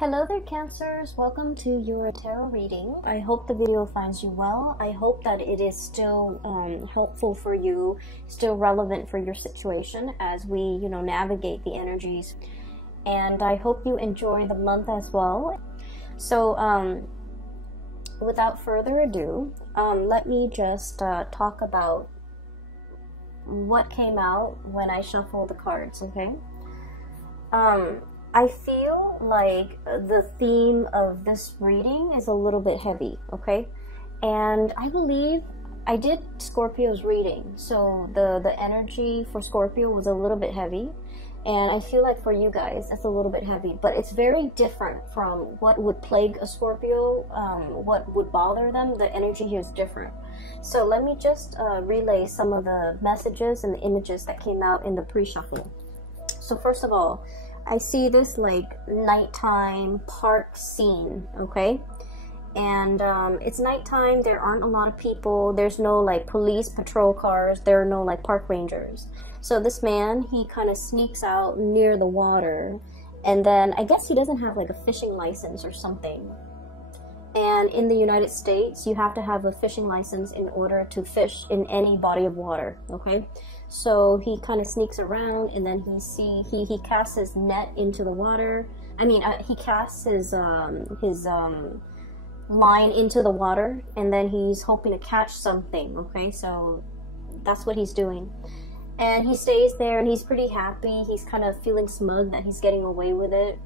Hello there, Cancers. Welcome to your tarot reading. I hope the video finds you well. I hope that it is still helpful for you, still relevant for your situation as we, navigate the energies. And I hope you enjoy the month as well. So, without further ado, let me just talk about what came out when I shuffled the cards, okay? I feel like the theme of this reading is a little bit heavy, okay? And I believe I did Scorpio's reading, so the energy for Scorpio was a little bit heavy. And I feel like for you guys, that's a little bit heavy. But it's very different from what would plague a Scorpio, what would bother them. The energy here is different. So let me just relay some of the messages and the images that came out in the pre-shuffle. So first of all, I see this like nighttime park scene, okay? And it's nighttime, there aren't a lot of people, there's no like police patrol cars, there are no like park rangers. So this man, he kind of sneaks out near the water, and then I guess he doesn't have like a fishing license or something. And in the United States, you have to have a fishing license in order to fish in any body of water, okay? So he kind of sneaks around, and then he casts his net into the water. I mean, he casts his line into the water, and then he's hoping to catch something, okay? So that's what he's doing. And he stays there, and he's pretty happy. He's kind of feeling smug that he's getting away with it.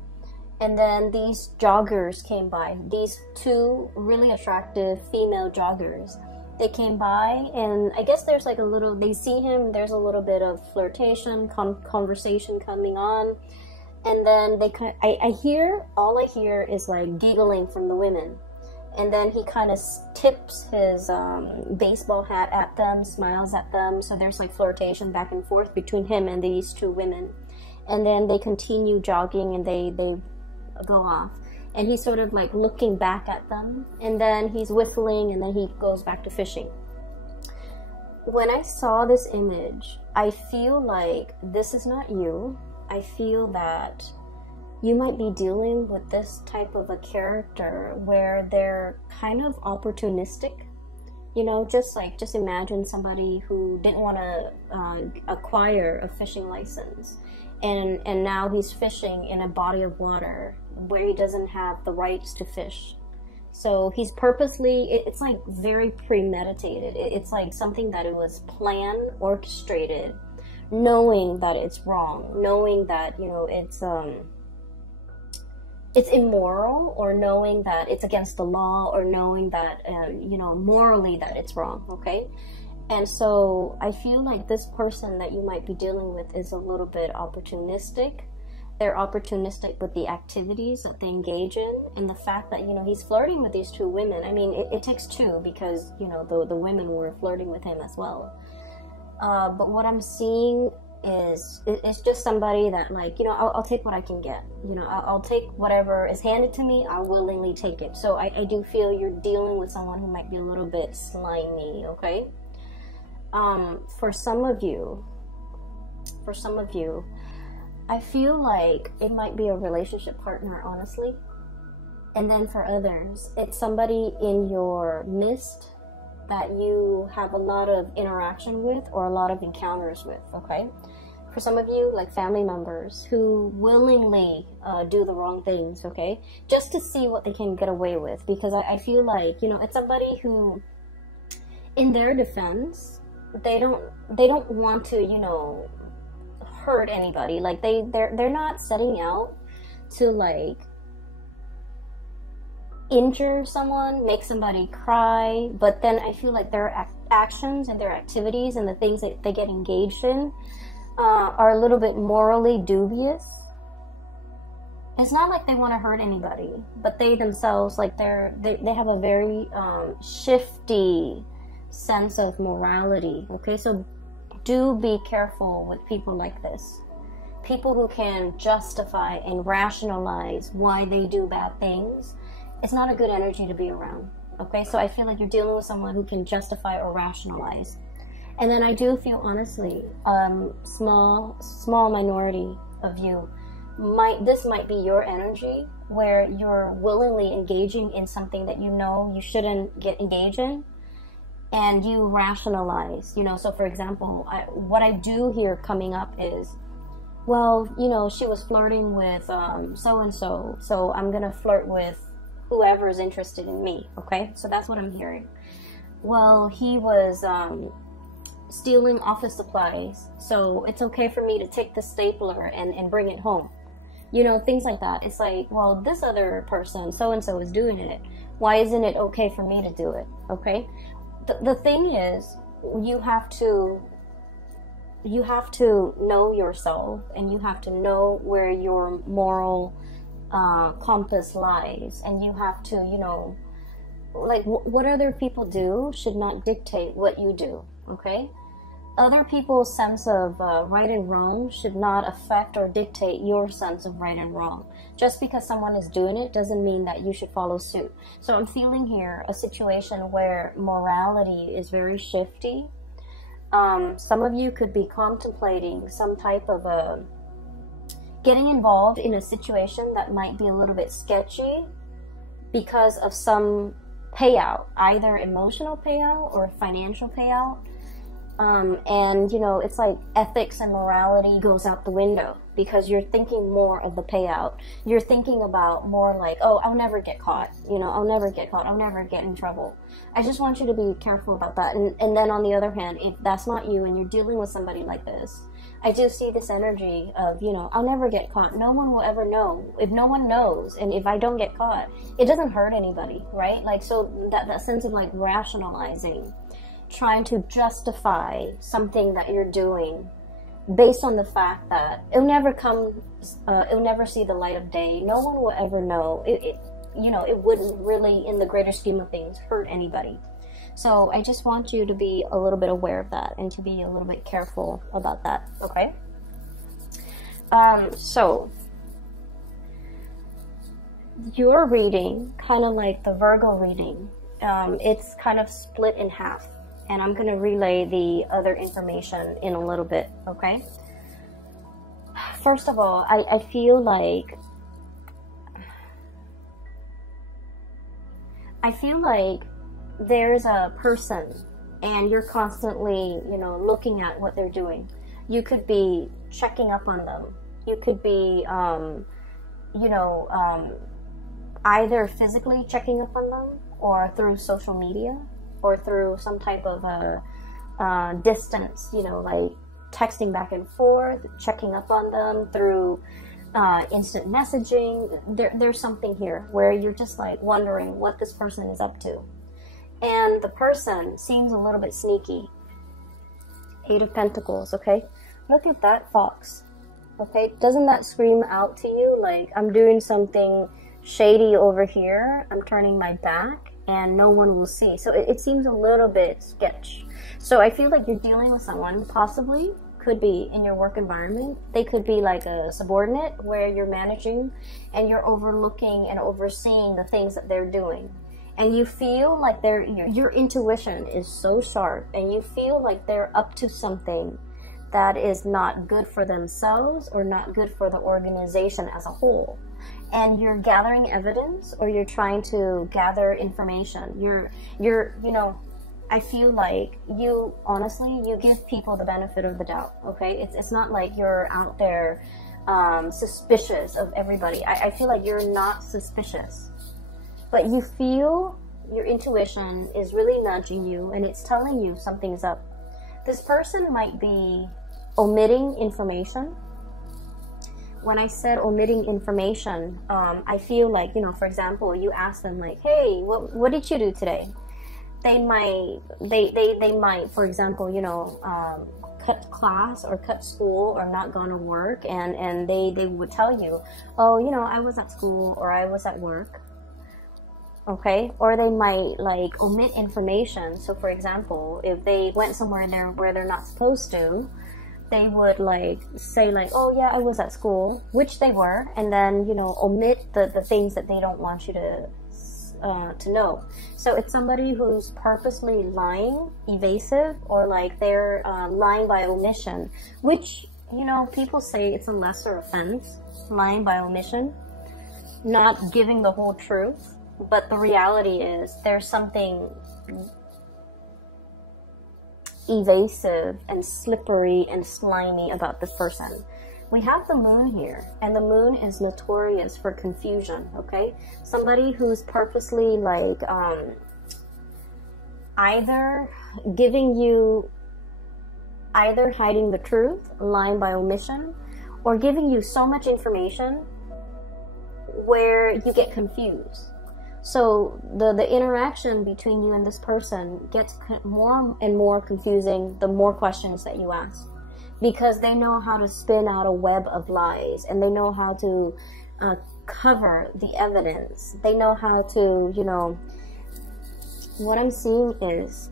And then these joggers came by. These two really attractive female joggers. They came by, and I guess there's like a little, they see him, there's a little bit of flirtation, conversation coming on. And then they kind of, all I hear is like giggling from the women. And then he kind of tips his baseball hat at them, smiles at them. So there's like flirtation back and forth between him and these two women. And then they continue jogging, and they go off. And he's sort of like looking back at them, and then he's whistling, and then he goes back to fishing. When I saw this image, I feel like this is not you. I feel that you might be dealing with this type of a character where they're kind of opportunistic. Just imagine somebody who didn't want to acquire a fishing license, and now he's fishing in a body of water where he doesn't have the rights to fish. So he's purposely, it's like very premeditated. It's like something that it was planned, orchestrated, knowing that it's wrong, knowing that, it's immoral, or knowing that it's against the law, or knowing that, morally that it's wrong, okay? And so I feel like this person that you might be dealing with is a little bit opportunistic. They're opportunistic with the activities that they engage in, and the fact that, he's flirting with these two women. I mean, it takes two, because, the women were flirting with him as well. But what I'm seeing is, it's just somebody that, like, I'll take what I can get. I'll take whatever is handed to me, I'll willingly take it. So I do feel you're dealing with someone who might be a little bit slimy, okay? For some of you, I feel like it might be a relationship partner, honestly. And then for others, it's somebody in your midst that you have a lot of interaction with, or a lot of encounters with, okay? For some of you, like family members who willingly do the wrong things, okay? Just to see what they can get away with. Because I feel like, it's somebody who, in their defense, they don't want to, hurt anybody. Like they're not setting out to like injure someone, make somebody cry, but then I feel like their actions and their activities and the things that they get engaged in are a little bit morally dubious. It's not like they want to hurt anybody, but they themselves, like they have a very shifty sense of morality, okay? So do be careful with people like this. People who can justify and rationalize why they do bad things. It's not a good energy to be around, okay? So I feel like you're dealing with someone who can justify or rationalize. And then I do feel, honestly, small minority of you this might be your energy where you're willingly engaging in something that you know you shouldn't get engaged in, and you rationalize, you know. So for example, what I do here coming up is, well, you know, she was flirting with so-and-so, so I'm gonna flirt with whoever is interested in me, okay? So that's what I'm hearing. Well, he was stealing office supplies, so it's okay for me to take the stapler and bring it home. You know, things like that. It's like, well, this other person, so-and-so, is doing it. Why isn't it okay for me to do it, okay? The thing is, you have to know yourself, and you have to know where your moral compass lies, and you have to, you know, like, what other people do should not dictate what you do, okay? Other people's sense of right and wrong should not affect or dictate your sense of right and wrong. Just because someone is doing it doesn't mean that you should follow suit. So I'm feeling here a situation where morality is very shifty. Some of you could be contemplating some type of getting involved in a situation that might be a little bit sketchy because of some payout, either emotional payout or financial payout. And you know, it's like ethics and morality goes out the window because you're thinking more of the payout. You're thinking about more like, oh, I'll never get caught, you know, I'll never get caught, I'll never get in trouble. I just want you to be careful about that. And then on the other hand, if that's not you and you're dealing with somebody like this, I do see this energy of, you know, I'll never get caught. No one will ever know. If no one knows, and if I don't get caught, it doesn't hurt anybody, right? Like, so that sense of like rationalizing, trying to justify something that you're doing based on the fact that it'll never see the light of day. No one will ever know. You know, it wouldn't really, in the greater scheme of things, hurt anybody. So I just want you to be a little bit aware of that and to be a little bit careful about that, okay? So your reading, kind of like the Virgo reading, it's kind of split in half. And I'm going to relay the other information in a little bit, okay? First of all, I feel like there's a person and you're constantly, you know, looking at what they're doing. You could be checking up on them. You could be, you know, either physically checking up on them or through social media, or through some type of distance, you know, like texting back and forth, checking up on them through instant messaging. There's something here where you're just like wondering what this person is up to. And the person seems a little bit sneaky. 8 of Pentacles, okay? Look at that fox, okay? Doesn't that scream out to you like, I'm doing something shady over here, I'm turning my back, and no one will see. So it seems a little bit sketch. So I feel like you're dealing with someone, possibly, could be in your work environment. They could be like a subordinate where you're managing and you're overlooking and overseeing the things that they're doing. And you feel like your intuition is so sharp, and you feel like they're up to something that is not good for themselves or not good for the organization as a whole. And you're gathering evidence, or you're trying to gather information. You're, you know, I feel like you, honestly, you give people the benefit of the doubt, okay? It's not like you're out there suspicious of everybody. I feel like you're not suspicious, but you feel your intuition is really nudging you, and it's telling you something's up. This person might be omitting information. When I said omitting information, I feel like, you know, for example, you ask them like, hey, what did you do today? They might, for example, you know, cut class or cut school or not gone to work, and they would tell you, oh, you know, I was at school or I was at work, okay? Or they might like omit information. So for example, if they went somewhere where they're not supposed to, they would like say like, oh yeah, I was at school, which they were, and then, you know, omit the things that they don't want you to know. So it's somebody who's purposely lying, evasive, or like they're lying by omission, which, you know, people say it's a lesser offense. lying by omission, not giving the whole truth. But the reality is there's something evasive and slippery and slimy about this person. We have the moon here, and the moon is notorious for confusion, okay? Somebody who's purposely like either hiding the truth, lying by omission, or giving you so much information where you get confused. So the interaction between you and this person gets more and more confusing the more questions that you ask, because they know how to spin out a web of lies, and they know how to cover the evidence. They know how to, you know, what I'm seeing is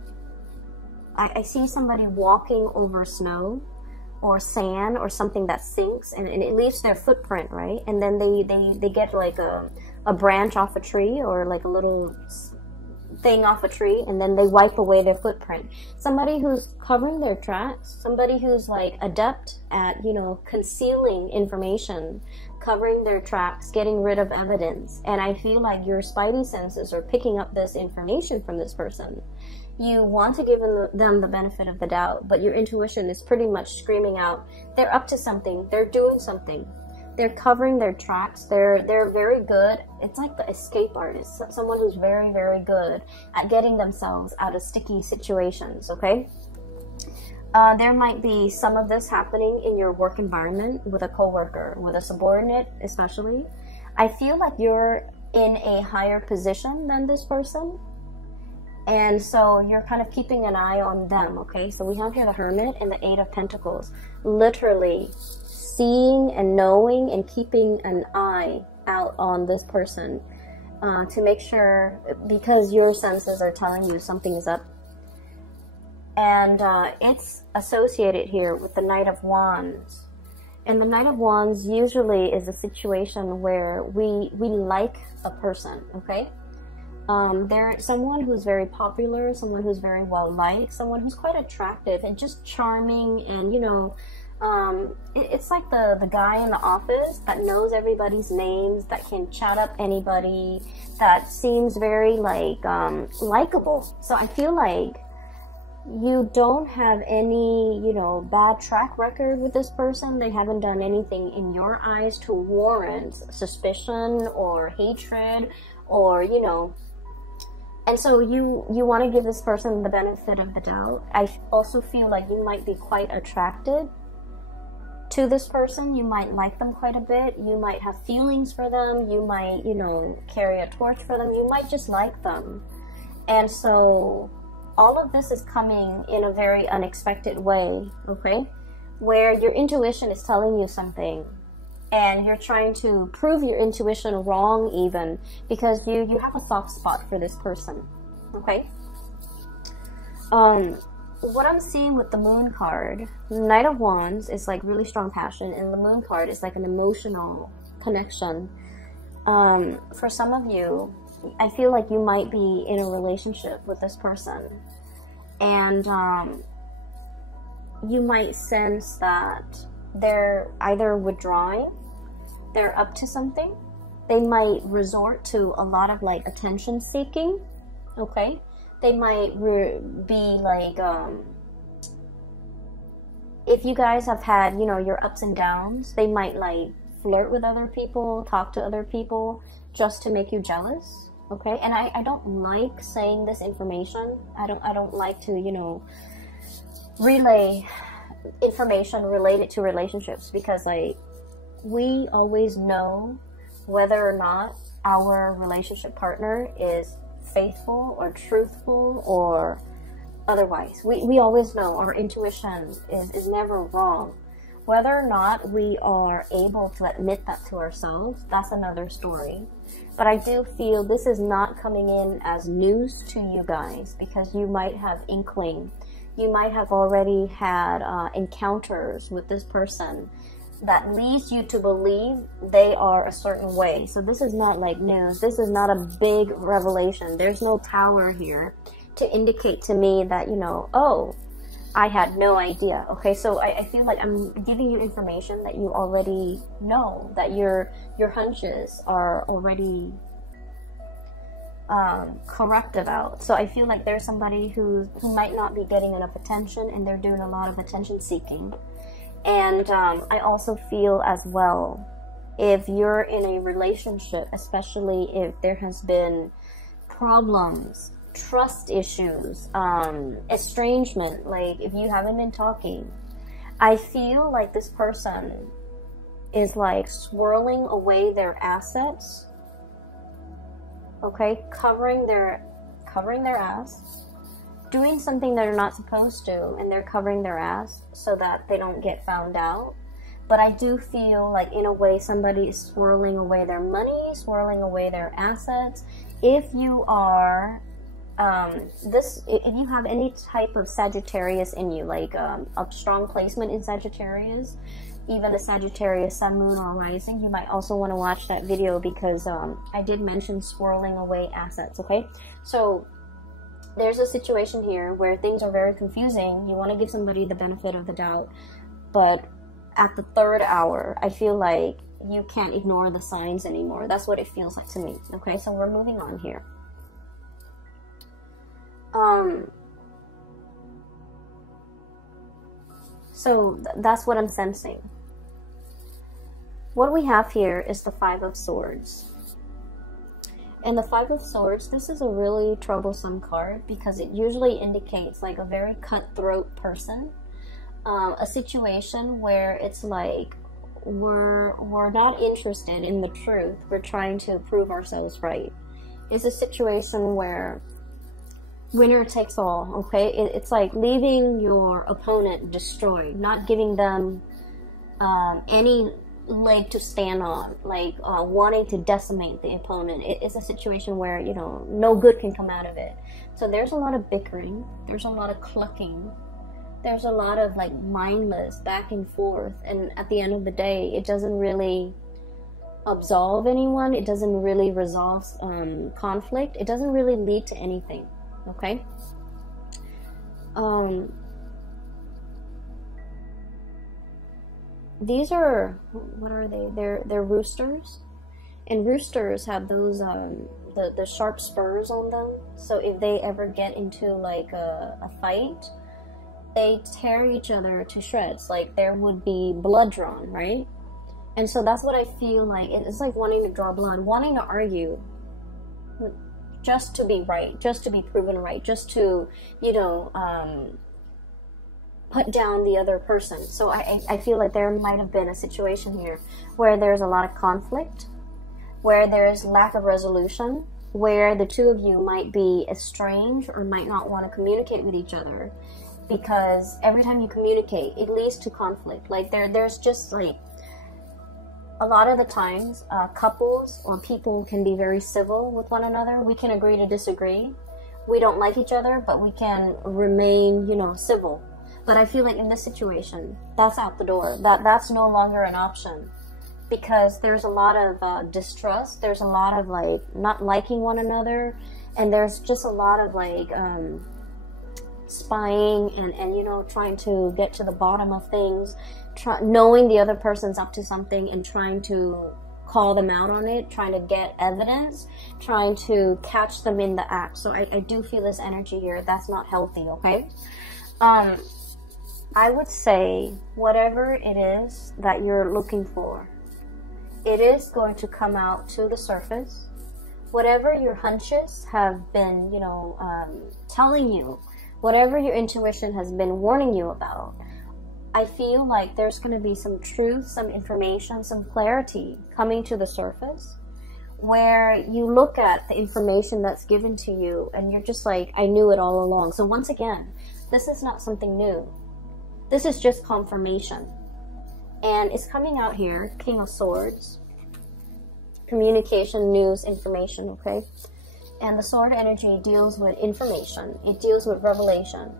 I see somebody walking over snow or sand or something that sinks, and it leaves their footprint, right? And then they get like a branch off a tree, or like a little thing off a tree, and then they wipe away their footprint. Somebody who's covering their tracks, somebody who's like adept at, you know, concealing information, covering their tracks, getting rid of evidence. And I feel like your spidey senses are picking up this information from this person. You want to give them the benefit of the doubt, but your intuition is pretty much screaming out, they're up to something, they're doing something. They're covering their tracks. They're very good. It's like the escape artist, someone who's very, very good at getting themselves out of sticky situations, okay? There might be some of this happening in your work environment with a coworker, with a subordinate especially. I feel like you're in a higher position than this person, and so you're kind of keeping an eye on them, okay? So we have here the Hermit and the Eight of Pentacles. Literally seeing and knowing and keeping an eye out on this person to make sure, because your senses are telling you something is up. And it's associated here with the Knight of Wands. And the Knight of Wands usually is a situation where we like a person, okay? They're someone who's very popular, someone who's very well liked, someone who's quite attractive and just charming, and, you know, it's like the guy in the office that knows everybody's names, that can chat up anybody, that seems very like likable. So I feel like you don't have any, you know, bad track record with this person. They haven't done anything in your eyes to warrant suspicion or hatred, or, you know. And so you want to give this person the benefit of the doubt. I also feel like you might be quite attracted to this person. You might like them quite a bit. You might have feelings for them. You might, you know, carry a torch for them. You might just like them. And so all of this is coming in a very unexpected way, okay? Where your intuition is telling you something, and you're trying to prove your intuition wrong even, because you have a soft spot for this person, okay? What I'm seeing with the Moon card, Knight of Wands is like really strong passion, and the Moon card is like an emotional connection. For some of you, I feel like you might be in a relationship with this person, and you might sense that they're either withdrawing, they're up to something, they might resort to a lot of like attention seeking, okay? They might be like, if you guys have had, you know, your ups and downs, they might like flirt with other people, talk to other people just to make you jealous, okay? And I don't like saying this information. I don't like to, you know, relay information related to relationships, because like we always know whether or not our relationship partner is faithful or truthful or otherwise. We always know. Our intuition is never wrong. Whether or not we are able to admit that to ourselves, that's another story. But I do feel this is not coming in as news to you guys, because you might have inkling. You might have already had encounters with this person that leads you to believe they are a certain way. So this is not like news. This is not a big revelation. There's no tower here to indicate to me that, you know, oh, I had no idea. Okay, so I feel like I'm giving you information that you already know, that your hunches are already correct about. So I feel like there's somebody who might not be getting enough attention, and they're doing a lot of attention seeking. And I also feel as well, if you're in a relationship, especially if there has been problems, trust issues, estrangement, like if you haven't been talking, I feel like this person is like swirling away their assets, okay, covering their ass, doing something they're not supposed to, and they're covering their ass so that they don't get found out. But I do feel like in a way somebody is swirling away their money, swirling away their assets. If you are if you have any type of Sagittarius in you, like a strong placement in Sagittarius, even a Sagittarius sun, moon, or rising, you might also want to watch that video, because I did mention swirling away assets. Okay, so there's a situation here where things are very confusing. You want to give somebody the benefit of the doubt, but at the third hour, I feel like you can't ignore the signs anymore. That's what it feels like to me. Okay, so we're moving on here. So that's what I'm sensing. What we have here is the Five of Swords. And the Five of Swords, this is a really troublesome card, because it usually indicates like a very cutthroat person. A situation where it's like we're not interested in the truth. We're trying to prove ourselves right. It's a situation where winner takes all, okay? It's like leaving your opponent destroyed, not giving them any leg to stand on, like wanting to decimate the opponent. It's a situation where, you know, no good can come out of it. So there's a lot of bickering, there's a lot of clucking, there's a lot of like mindless back and forth, and at the end of the day, it doesn't really absolve anyone. It doesn't really resolve conflict. It doesn't really lead to anything. Okay. These are, what are they? They're roosters, and roosters have those the sharp spurs on them. So if they ever get into like a fight, they tear each other to shreds. Like there would be blood drawn, right? And so that's what I feel like. It's like wanting to draw blood, wanting to argue, just to be right, just to be proven right, just to, you know, put down the other person. So I feel like there might have been a situation here where there's a lot of conflict, where there's lack of resolution, where the two of you might be estranged or might not want to communicate with each other, because every time you communicate, it leads to conflict. Like there's just like, a lot of the times, couples or people can be very civil with one another. We can agree to disagree. We don't like each other, but we can remain, you know, civil. But I feel like in this situation, that's out the door. That's no longer an option, because there's a lot of distrust. There's a lot of like not liking one another, and there's just a lot of like spying and you know, trying to get to the bottom of things. Knowing the other person's up to something and trying to call them out on it, trying to get evidence, trying to catch them in the act. So I do feel this energy here. That's not healthy, okay? I would say whatever it is that you're looking for, it is going to come out to the surface. Whatever your hunches have been, you know, telling you, whatever your intuition has been warning you about, I feel like there's going to be some truth, some information, some clarity coming to the surface, where you look at the information that's given to you and you're just like, I knew it all along. So once again, this is not something new. This is just confirmation. And it's coming out here, King of Swords, communication, news, information, okay? And the sword energy deals with information. It deals with revelation.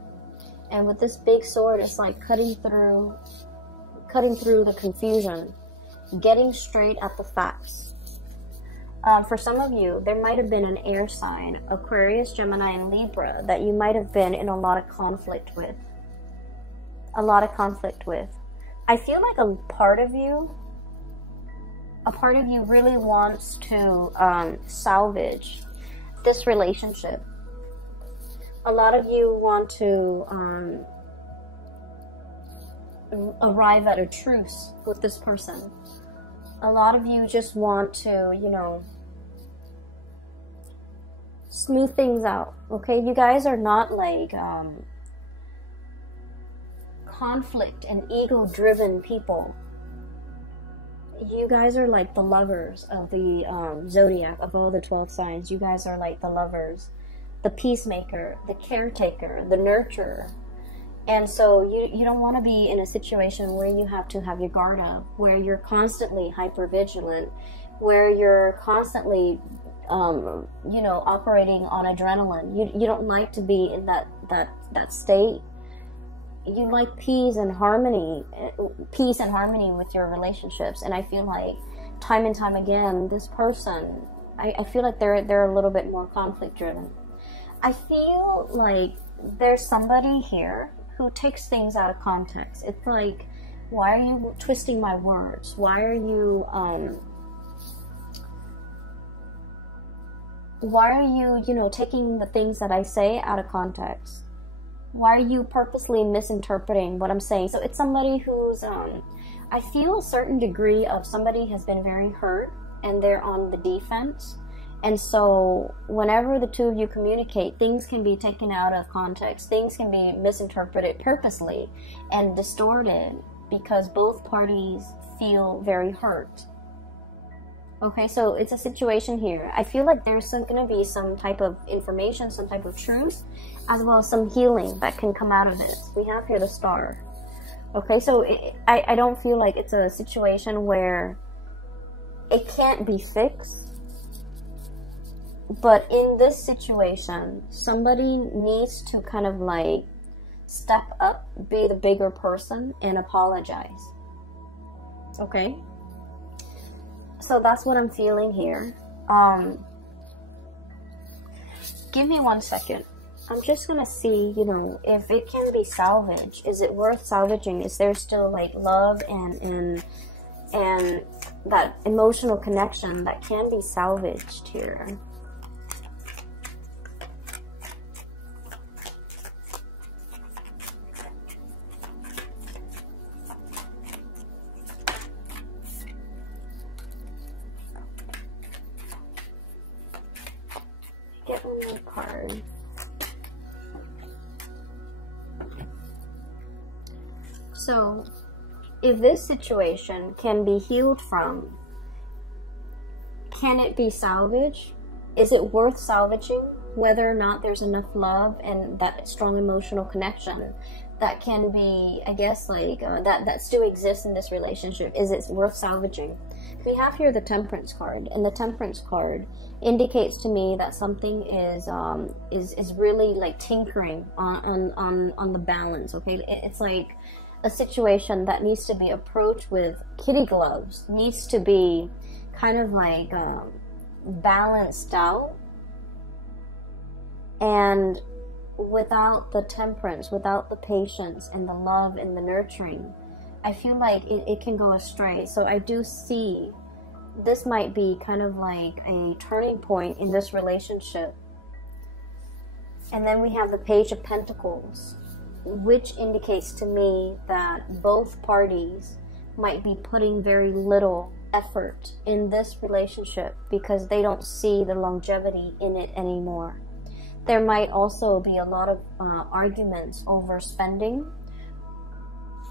And with this big sword, it's like cutting through the confusion, getting straight at the facts. For some of you, there might have been an air sign, Aquarius, Gemini, and Libra, that you might have been in a lot of conflict with. a lot of conflict with. I feel like a part of you really wants to salvage this relationship. A lot of you want to arrive at a truce with this person. A lot of you just want to, you know, smooth things out, okay? You guys are not like conflict and ego-driven people. You guys are like the lovers of the zodiac, of all the 12 signs. You guys are like the lovers, the peacemaker, the caretaker, the nurturer. And so you don't want to be in a situation where you have to have your guard up, where you're constantly hyper vigilant, where you're constantly you know, operating on adrenaline. You don't like to be in that state. You like peace and harmony with your relationships. And I feel like time and time again, this person, I feel like they're a little bit more conflict driven. I feel like there's somebody here who takes things out of context. It's like, why are you twisting my words? Why are you you know, taking the things that I say out of context? Why are you purposely misinterpreting what I'm saying? So it's somebody who's I feel a certain degree of somebody has been very hurt and they're on the defense. And so whenever the two of you communicate, things can be taken out of context. Things can be misinterpreted purposely and distorted because both parties feel very hurt. Okay, so it's a situation here. I feel like there's going to be some type of information, some type of truth, as well as some healing that can come out of this. We have here the Star. Okay, so I don't feel like it's a situation where it can't be fixed. But in this situation, somebody needs to kind of like step up, be the bigger person, and apologize. Okay? So that's what I'm feeling here. Give me 1 second. I'm just gonna see, you know, if it can be salvaged. Is it worth salvaging? Is there still like love and that emotional connection that can be salvaged here? Get one more card. So, if this situation can be healed from, can it be salvaged? Is it worth salvaging? Whether or not there's enough love and that strong emotional connection that can be, I guess, like, that still exists in this relationship. Is it worth salvaging? We have here the Temperance card, and the Temperance card indicates to me that something is really like tinkering on the balance. Okay, it's like a situation that needs to be approached with kitty gloves, needs to be kind of like balanced out, and without the temperance, without the patience and the love and the nurturing, I feel like it can go astray. So I do see this might be kind of like a turning point in this relationship. And then we have the Page of Pentacles, which indicates to me that both parties might be putting very little effort in this relationship because they don't see the longevity in it anymore. There might also be a lot of arguments over spending,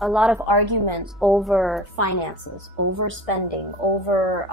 a lot of arguments over finances, over spending, over,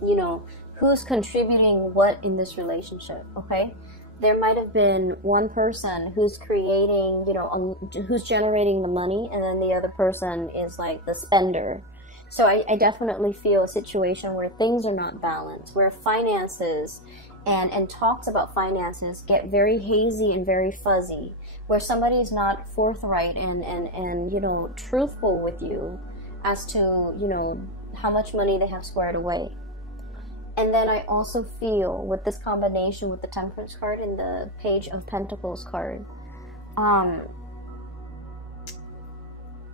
you know, who's contributing what in this relationship, okay? There might have been one person who's creating, you know, who's generating the money, and then the other person is like the spender. So I definitely feel a situation where things are not balanced, where finances and talks about finances get very hazy and very fuzzy, where somebody's not forthright and you know, truthful with you as to, you know, how much money they have squared away. And then I also feel with this combination with the Temperance card and the Page of Pentacles card,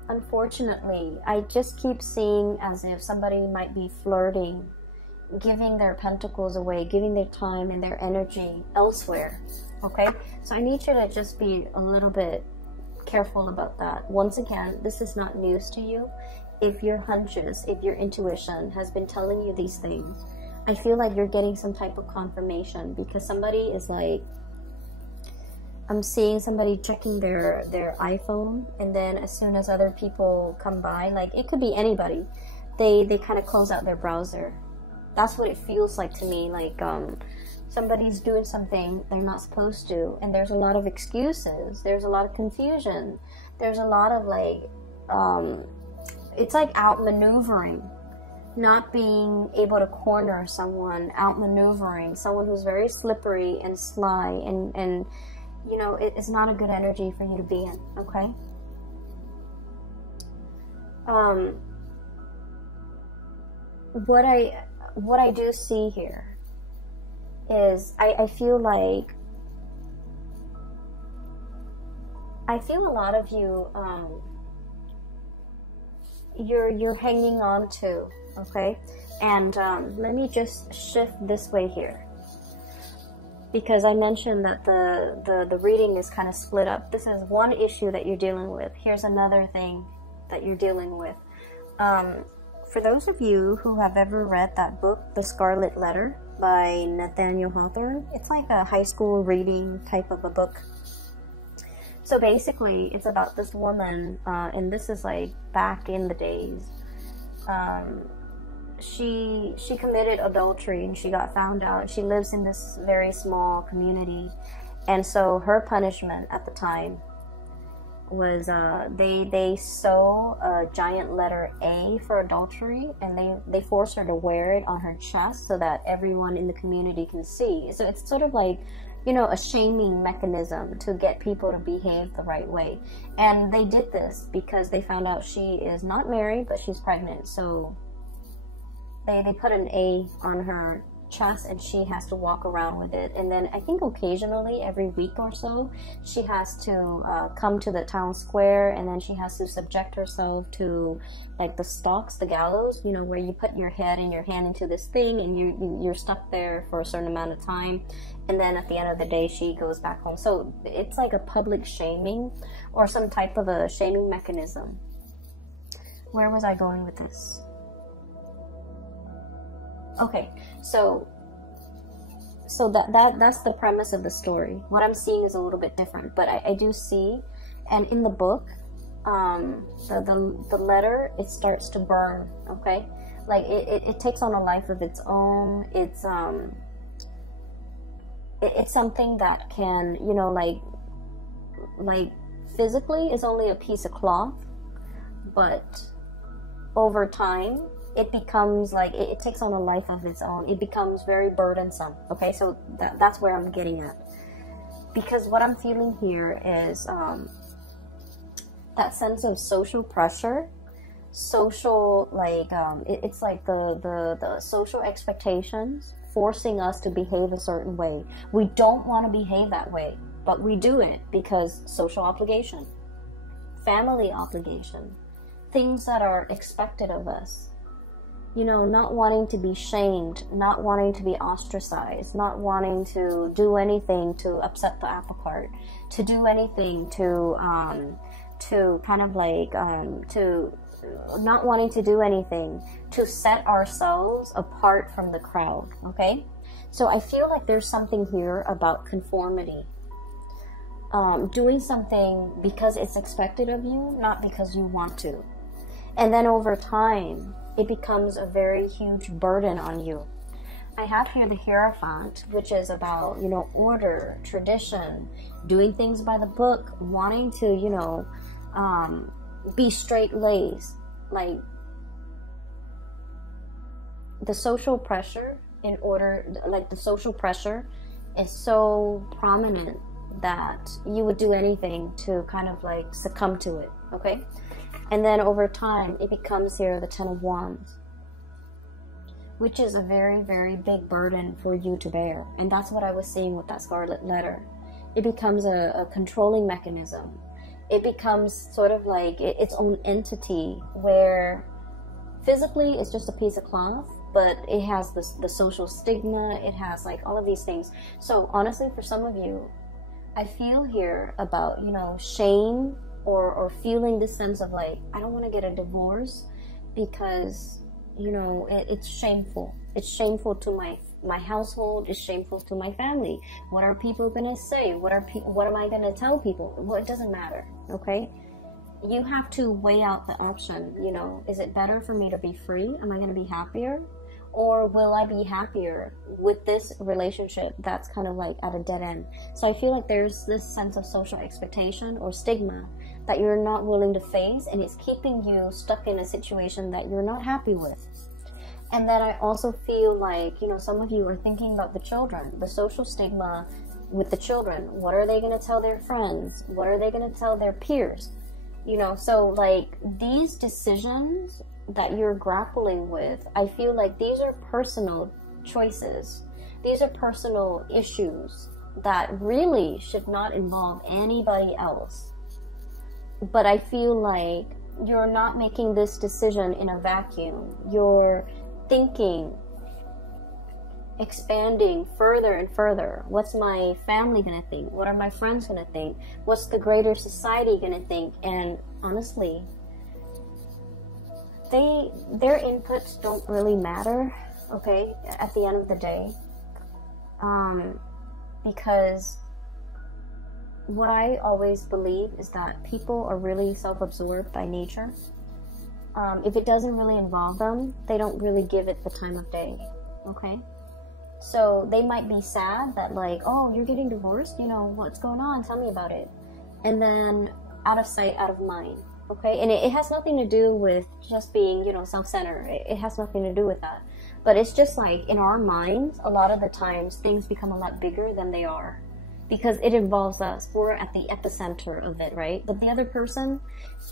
Unfortunately, I just keep seeing as if somebody might be flirting, giving their pentacles away, giving their time and their energy elsewhere. Okay, so I need you to just be a little bit careful about that. Once again, this is not news to you. If your hunches, if your intuition has been telling you these things, I feel like you're getting some type of confirmation, because somebody is like, I'm seeing somebody checking their iPhone, and then as soon as other people come by, like it could be anybody, they kind of close out their browser. That's what it feels like to me. Like somebody's doing something they're not supposed to, and there's a lot of excuses, there's a lot of confusion, there's a lot of like it's like outmaneuvering, not being able to corner someone, outmaneuvering someone who's very slippery and sly, and you know, it's not a good energy for you to be in. Okay. What I do see here is I feel like a lot of you you're hanging on to, okay? And let me just shift this way here, because I mentioned that the reading is kind of split up. This is one issue that you're dealing with. Here's another thing that you're dealing with. For those of you who have ever read that book, The Scarlet Letter by Nathaniel Hawthorne, it's like a high school reading type of a book. So basically, it's about this woman, and this is like back in the days. She committed adultery, and she got found out. She lives in this very small community, and so her punishment at the time was they sew a giant letter A for adultery, and they force her to wear it on her chest so that everyone in the community can see. So it's sort of like, you know, a shaming mechanism to get people to behave the right way. And they did this because they found out she is not married, but she's pregnant. So they put an A on her chest, and she has to walk around with it. And then I think occasionally, every week or so, she has to come to the town square, and then she has to subject herself to like the stocks, the gallows, you know, where you put your head and your hand into this thing, and you're stuck there for a certain amount of time. And then at the end of the day, she goes back home. So it's like a public shaming, or some type of a shaming mechanism. Where was I going with this? Okay, so that's the premise of the story. What I'm seeing is a little bit different, but I do see, and in the book, the letter, it starts to burn. Okay, like it takes on a life of its own. It's something that can, you know, like physically is only a piece of cloth, but over time it becomes like it takes on a life of its own. It becomes very burdensome. Okay, so that's where I'm getting at, because what I'm feeling here is that sense of social pressure, social, like it's like the social expectations forcing us to behave a certain way. We don't want to behave that way, but we do it because social obligation, family obligation, things that are expected of us. You know, not wanting to be shamed, not wanting to be ostracized, not wanting to do anything to upset the apple cart, to do anything to kind of like, to not wanting to do anything to set ourselves apart from the crowd, okay? So I feel like there's something here about conformity. Doing something because it's expected of you, not because you want to. And then over time, it becomes a very huge burden on you. I have here the Hierophant, which is about, you know, order, tradition, doing things by the book, wanting to, you know, be straight-laced. Like, the social pressure the social pressure is so prominent that you would do anything to kind of like succumb to it, okay? And then over time, it becomes here the Ten of Wands, which is a very, very big burden for you to bear. And that's what I was seeing with that Scarlet Letter. It becomes a controlling mechanism. it becomes sort of like its own entity, where physically it's just a piece of cloth, but it has the social stigma, it has like all of these things. So honestly, for some of you, I feel here about, you know, shame, or feeling this sense of like, I don't want to get a divorce because, you know, it's shameful. It's shameful to my household. It's shameful to my family. What are people gonna say? What am I gonna tell people? Well, it doesn't matter. Okay, you have to weigh out the option. You know, is it better for me to be free? Am I gonna be happier, or will I be happier with this relationship that's kind of like at a dead end? So I feel like there's this sense of social expectation or stigma that you're not willing to face, and it's keeping you stuck in a situation that you're not happy with. And then I also feel like, you know, some of you are thinking about the children, the social stigma with the children. What are they going to tell their friends? What are they going to tell their peers? You know, so like these decisions that you're grappling with, I feel like these are personal choices. These are personal issues that really should not involve anybody else. But I feel like you're not making this decision in a vacuum. You're thinking, expanding further and further. What's my family gonna think? What are my friends gonna think? What's the greater society gonna think? And honestly, their inputs don't really matter, okay, at the end of the day. Because what I always believe is that people are really self-absorbed by nature. If it doesn't really involve them, they don't really give it the time of day, okay? So they might be sad that like, oh, you're getting divorced, you know, what's going on? Tell me about it. And then out of sight, out of mind, okay? And it has nothing to do with just being, you know, self-centered. It has nothing to do with that. But it's just like in our minds, a lot of the times things become a lot bigger than they are, because it involves us. We're at the epicenter of it, right? But the other person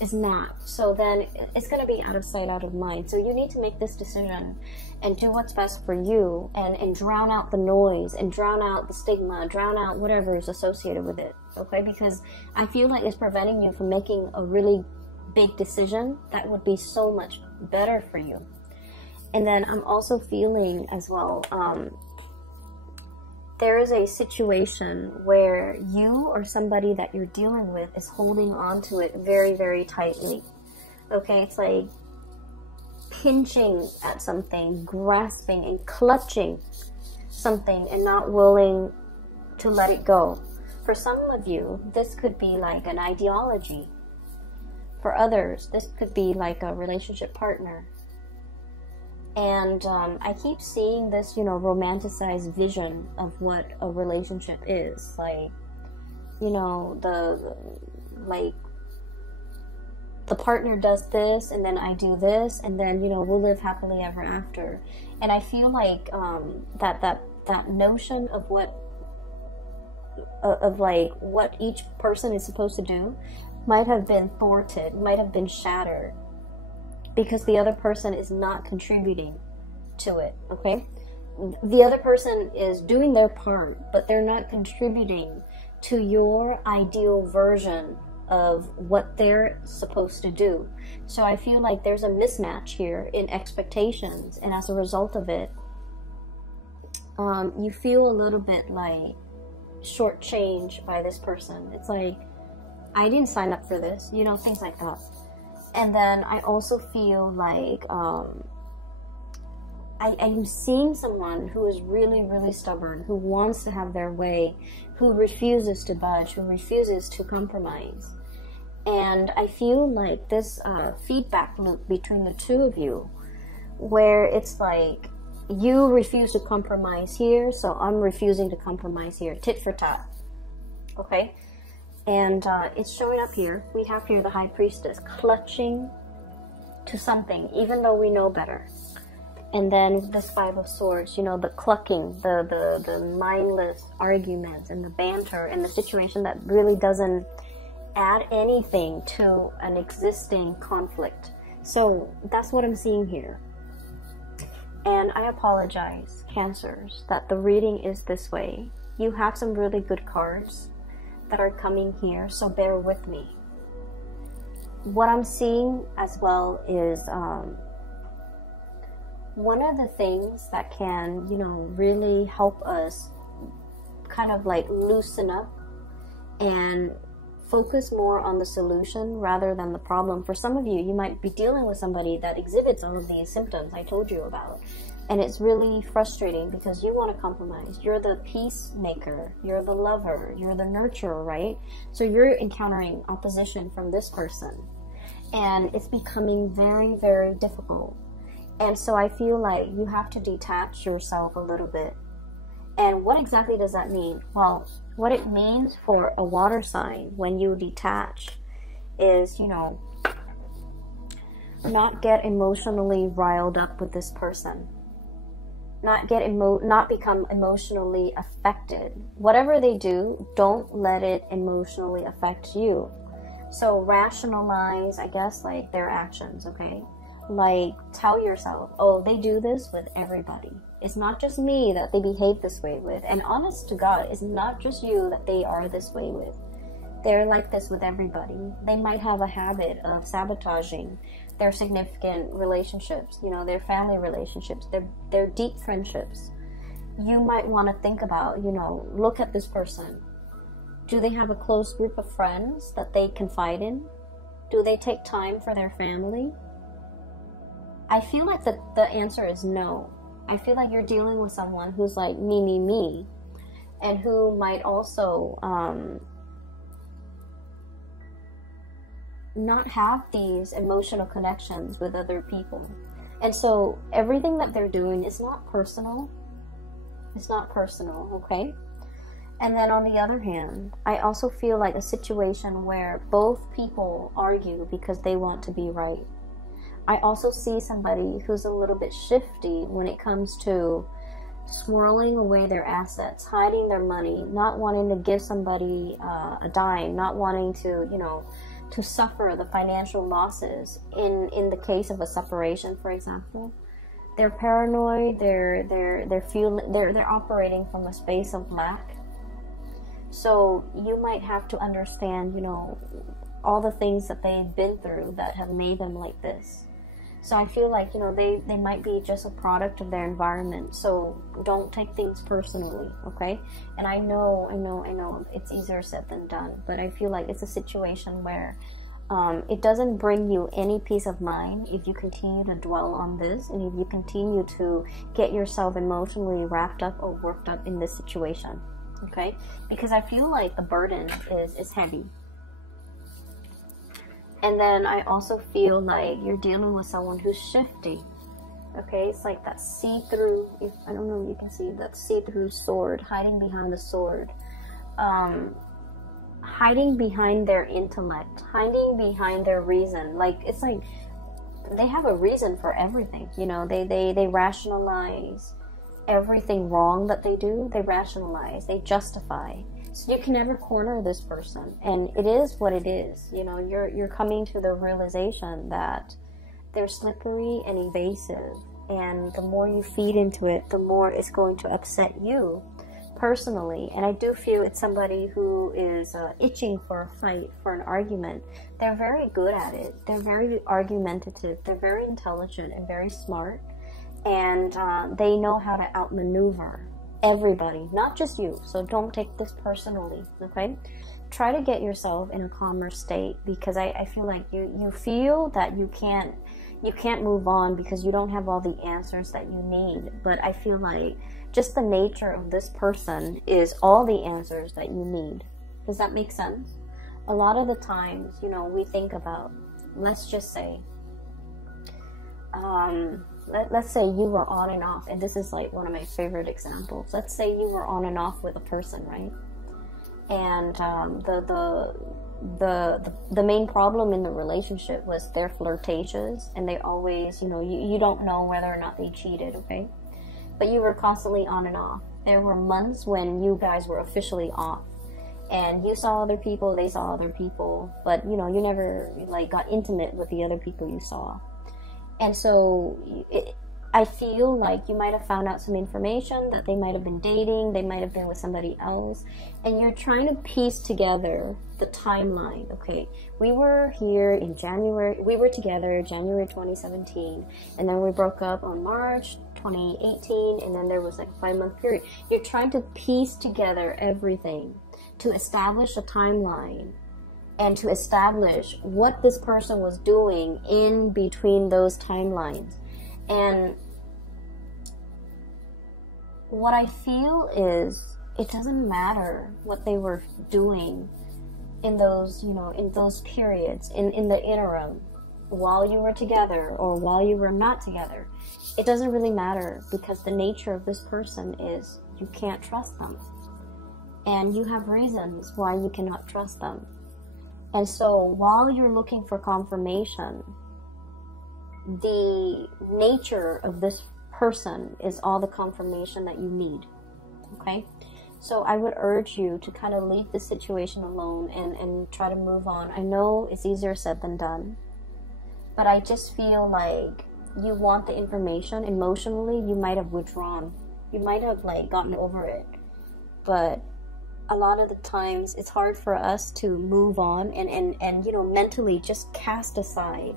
is not. So then it's going to be out of sight, out of mind. So you need to make this decision and do what's best for you, and drown out the noise, and drown out the stigma, drown out whatever is associated with it, okay? Because I feel like it's preventing you from making a really big decision that would be so much better for you. And then I'm also feeling as well, there is a situation where you or somebody that you're dealing with is holding on to it very, very tightly. Okay, it's like pinching at something, grasping and clutching something, and not willing to let it go. For some of you, this could be like an ideology. For others, this could be like a relationship partner. And I keep seeing this, you know, romanticized vision of what a relationship is. Like, you know, the partner does this, and then I do this, and then, you know, we'll live happily ever after. And I feel like that notion of what each person is supposed to do might have been thwarted, might have been shattered, because the other person is not contributing to it, okay? The other person is doing their part, but they're not contributing to your ideal version of what they're supposed to do. So I feel like there's a mismatch here in expectations, and as a result of it, you feel a little bit like shortchanged by this person. It's like, I didn't sign up for this, you know, things like that. And then I also feel like I'm seeing someone who is really, really stubborn, who wants to have their way, who refuses to budge, who refuses to compromise. And I feel like this feedback loop between the two of you, where it's like, you refuse to compromise here, so I'm refusing to compromise here. Tit for tat. Okay? And it's showing up here. We have here the High Priestess clutching to something, even though we know better. And then this Five of Swords, you know, the clucking, the mindless arguments and the banter and the situation that really doesn't add anything to an existing conflict. So that's what I'm seeing here. And I apologize, Cancers, that the reading is this way. You have some really good cards that are coming here, so bear with me, what I'm seeing as well is one of the things that can, you know, really help us kind of like loosen up and focus more on the solution rather than the problem. For some of you, you might be dealing with somebody that exhibits all of these symptoms I told you about. And it's really frustrating because you want to compromise. You're the peacemaker, you're the lover, you're the nurturer, right? So you're encountering opposition from this person. And it's becoming very, very difficult. And so I feel like you have to detach yourself a little bit. And what exactly does that mean? Well, what it means for a water sign when you detach is, you know, not get emotionally riled up with this person. Not become emotionally affected. Whatever they do, don't let it emotionally affect you. So rationalize, I guess, like their actions, okay? Like, tell yourself, oh, they do this with everybody. It's not just me that they behave this way with. And honest to God, it's not just you that they are this way with. They're like this with everybody. They might have a habit of sabotaging their significant relationships, you know, their family relationships, their deep friendships. You might want to think about, you know, look at this person. Do they have a close group of friends that they confide in? Do they take time for their family? I feel like the answer is no. I feel like you're dealing with someone who's like me, and who might also not have these emotional connections with other people. And so everything that they're doing is not personal. It's not personal, okay? And then on the other hand, I also feel like a situation where both people argue because they want to be right. I also see somebody who's a little bit shifty when it comes to swirling away their assets, hiding their money, not wanting to give somebody a dime, not wanting to, you know, to suffer the financial losses in the case of a separation, for example. They're paranoid, they're operating from a space of lack. So you might have to understand, you know, all the things that they've been through that have made them like this. So I feel like, you know, they might be just a product of their environment. So don't take things personally, okay? And I know it's easier said than done, but I feel like it's a situation where it doesn't bring you any peace of mind if you continue to dwell on this, and if you continue to get yourself emotionally wrapped up or worked up in this situation, okay? Because I feel like the burden is heavy. And then I also feel like you're dealing with someone who's shifty. Okay, it's like that see-through, I don't know if you can see, that see-through sword, hiding behind the sword. Hiding behind their intellect, hiding behind their reason. Like, it's like they have a reason for everything. You know, they rationalize everything wrong that they do. They rationalize, they justify. So you can never corner this person, and it is what it is. You know, you're coming to the realization that they're slippery and evasive, and the more you feed into it, the more it's going to upset you personally. And I do feel it's somebody who is itching for a fight, for an argument. They're very good at it. They're very argumentative. They're very intelligent and very smart, and they know how to outmaneuver everybody, not just you. So don't take this personally, okay? Try to get yourself in a calmer state, because I feel like you feel that you can't move on because you don't have all the answers that you need. But I feel like just the nature of this person is all the answers that you need. Does that make sense? A lot of the times, you know, we think about, let's just say, let's say you were on and off, and this is like one of my favorite examples. Let's say you were on and off with a person, right? And the main problem in the relationship was they're flirtatious, and they always, you know, you don't know whether or not they cheated, okay? But you were constantly on and off. There were months when you guys were officially off, and you saw other people, they saw other people, but you know, you never like got intimate with the other people you saw. And so I feel like you might have found out some information that they might have been dating, they might have been with somebody else, and you're trying to piece together the timeline. Okay, we were here in January, we were together January 2017, and then we broke up on March 2018, and then there was like a 5-month period. You're trying to piece together everything to establish a timeline and to establish what this person was doing in between those timelines. And what I feel is it doesn't matter what they were doing in those, you know, in those periods, in the interim, while you were together or while you were not together. It doesn't really matter, because the nature of this person is you can't trust them. And you have reasons why you cannot trust them. And so while you're looking for confirmation, the nature of this person is all the confirmation that you need. Okay? So I would urge you to kind of leave this situation alone and try to move on. I know it's easier said than done, but I just feel like you want the information. Emotionally, you might have withdrawn. You might have like gotten over it. But a lot of the times it's hard for us to move on and you know, mentally just cast aside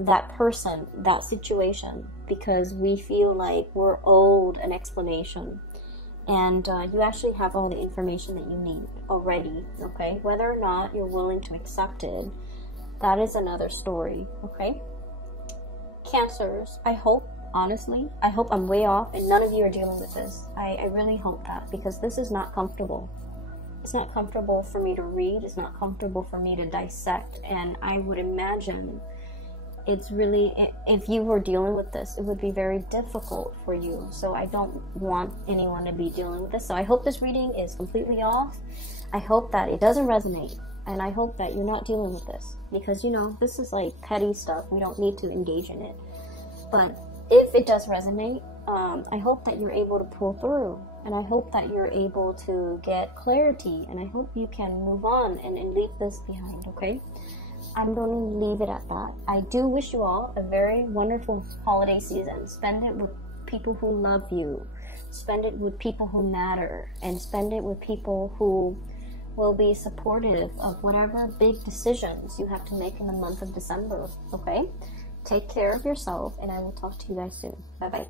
that person, that situation, because we feel like we're owed an explanation. And you actually have all the information that you need already, okay? Whether or not you're willing to accept it, that is another story, okay? Cancers, I hope, honestly, I hope I'm way off and none of you are dealing with this. I really hope that, because this is not comfortable. It's not comfortable for me to read. It's not comfortable for me to dissect. And I would imagine it's really, if you were dealing with this, it would be very difficult for you. So I don't want anyone to be dealing with this. So I hope this reading is completely off. I hope that it doesn't resonate. And I hope that you're not dealing with this. Because, you know, this is like petty stuff. We don't need to engage in it. But if it does resonate, I hope that you're able to pull through. And I hope that you're able to get clarity. And I hope you can move on and leave this behind, okay? I'm going to leave it at that. I do wish you all a very wonderful holiday season. Spend it with people who love you. Spend it with people who matter. And spend it with people who will be supportive of whatever big decisions you have to make in the month of December, okay? Take care of yourself, and I will talk to you guys soon. Bye-bye.